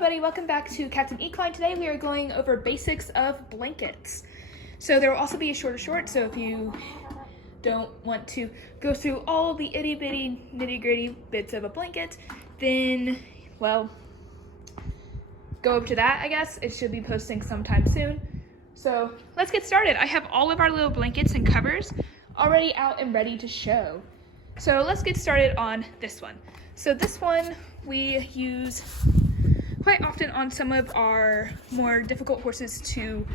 everybody, welcome back to Captain Equine. Today we are going over basics of blankets. So there will also be a shorter short, so if you don't want to go through all the itty bitty nitty gritty bits of a blanket, then, well, go over to that, I guess. It should be posting sometime soon. So let's get started. I have all of our little blankets and covers already out and ready to show. So let's get started on this one. So this one we use quite often on some of our more difficult horses to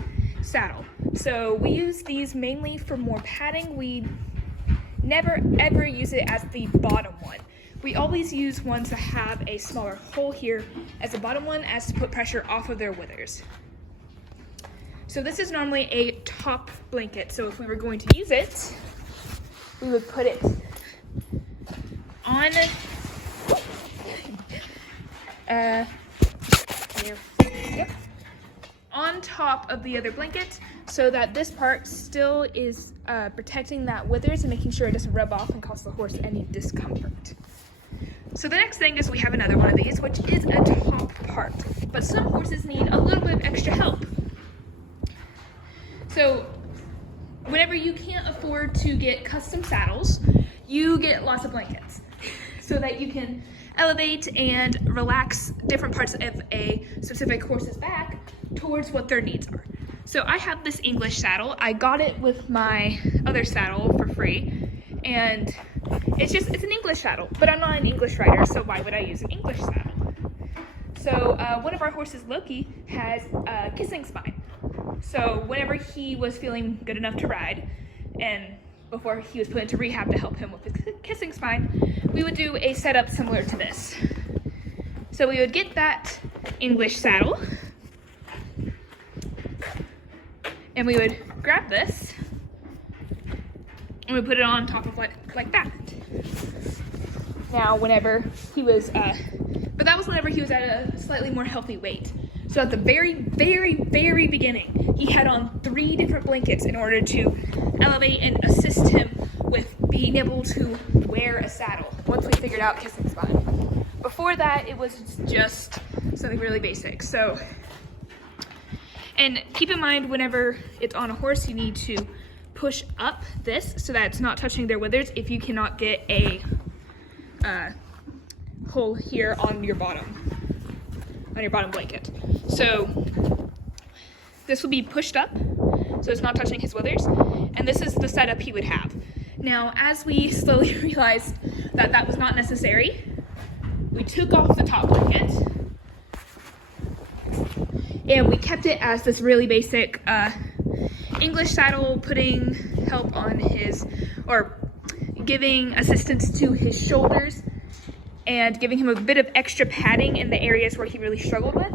saddle. So we use these mainly for more padding. We never ever use it as the bottom one. We always use ones that have a smaller hole here as the bottom one, as to put pressure off of their withers. So this is normally a top blanket. So if we were going to use it, we would put it on on top of the other blanket, so that this part still is protecting that withers and making sure it doesn't rub off and cause the horse any discomfort. So the next thing is we have another one of these, which is a top part, but some horses need a little bit of extra help. So whenever you can't afford to get custom saddles, you get lots of blankets so that you can elevate and relax different parts of a specific horse's back towards what their needs are. So I have this English saddle. I got it with my other saddle for free, and it's an English saddle, but I'm not an English rider, so why would I use an English saddle? So one of our horses, Loki, has a kissing spine. So whenever he was feeling good enough to ride, and before he was put into rehab to help him with his kissing spine, we would do a setup similar to this. So we would get that English saddle, and we would grab this, and we put it on top of like that. Now, whenever he was, but that was whenever he was at a slightly more healthy weight. So at the very, very, very beginning, he had on 3 different blankets in order to elevate and assist him with being able to wear a saddle once we figured out kissing spine. Before that, it was just something really basic. So, and keep in mind, whenever it's on a horse, you need to push up this so that it's not touching their withers if you cannot get a hole here on your bottom blanket. So this will be pushed up so it's not touching his withers, and this is the setup he would have. Now, as we slowly realized that that was not necessary, we took off the top blanket and we kept it as this really basic English saddle, putting help on his, or giving assistance to his shoulders and giving him a bit of extra padding in the areas where he really struggled with,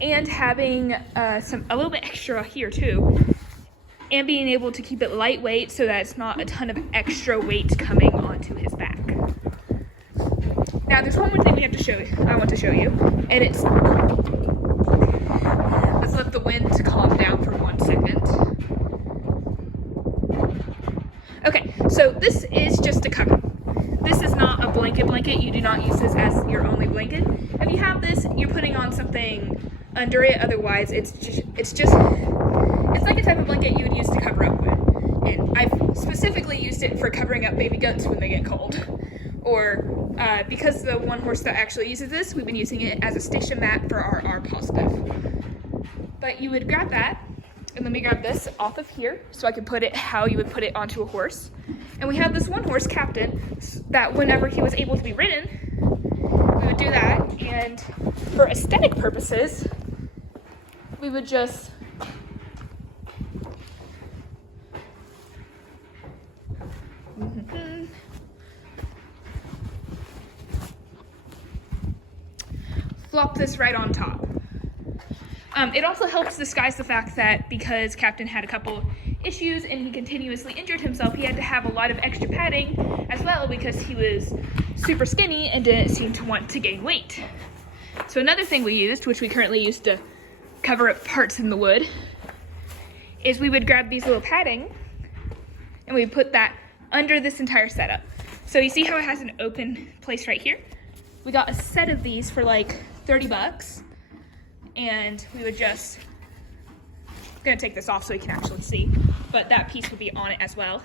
and having a little bit extra here too, and being able to keep it lightweight so that it's not a ton of extra weight coming onto his back. Now, there's one more thing I want to show you, and it's, let's let the wind calm down for 1 second. Okay, so this is just a cover. This is not a blanket. You do not use this as your only blanket. If you have this, you're putting on something under it. Otherwise, it's like a type of blanket you would use to cover up with. And I've specifically used it for covering up baby goats when they get cold. Or because the one horse that actually uses this, we've been using it as a station mat for our R positive. But you would grab that, and let me grab this off of here so I can put it how you would put it onto a horse. And we have this one horse, Captain, that whenever he was able to be ridden, we would do that. And for aesthetic purposes, we would just flop this right on top. It also helps disguise the fact that because Captain had a couple issues and he continuously injured himself, he had to have a lot of extra padding as well because he was super skinny and didn't seem to want to gain weight. So another thing we used, which we currently use to cover up parts in the wood, is we would grab these little padding and we would put that under this entire setup. So you see how it has an open place right here? We got a set of these for like 30 bucks. and we would just, I'm gonna take this off so you can actually see, but that piece would be on it as well.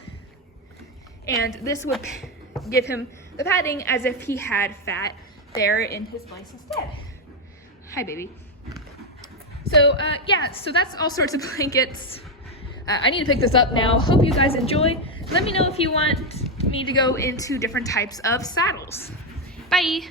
And this would give him the padding as if he had fat there in his place instead. Hi, baby. So yeah, so that's all sorts of blankets. I need to pick this up now. Hope you guys enjoy. Let me know if you want me to go into different types of saddles. Bye.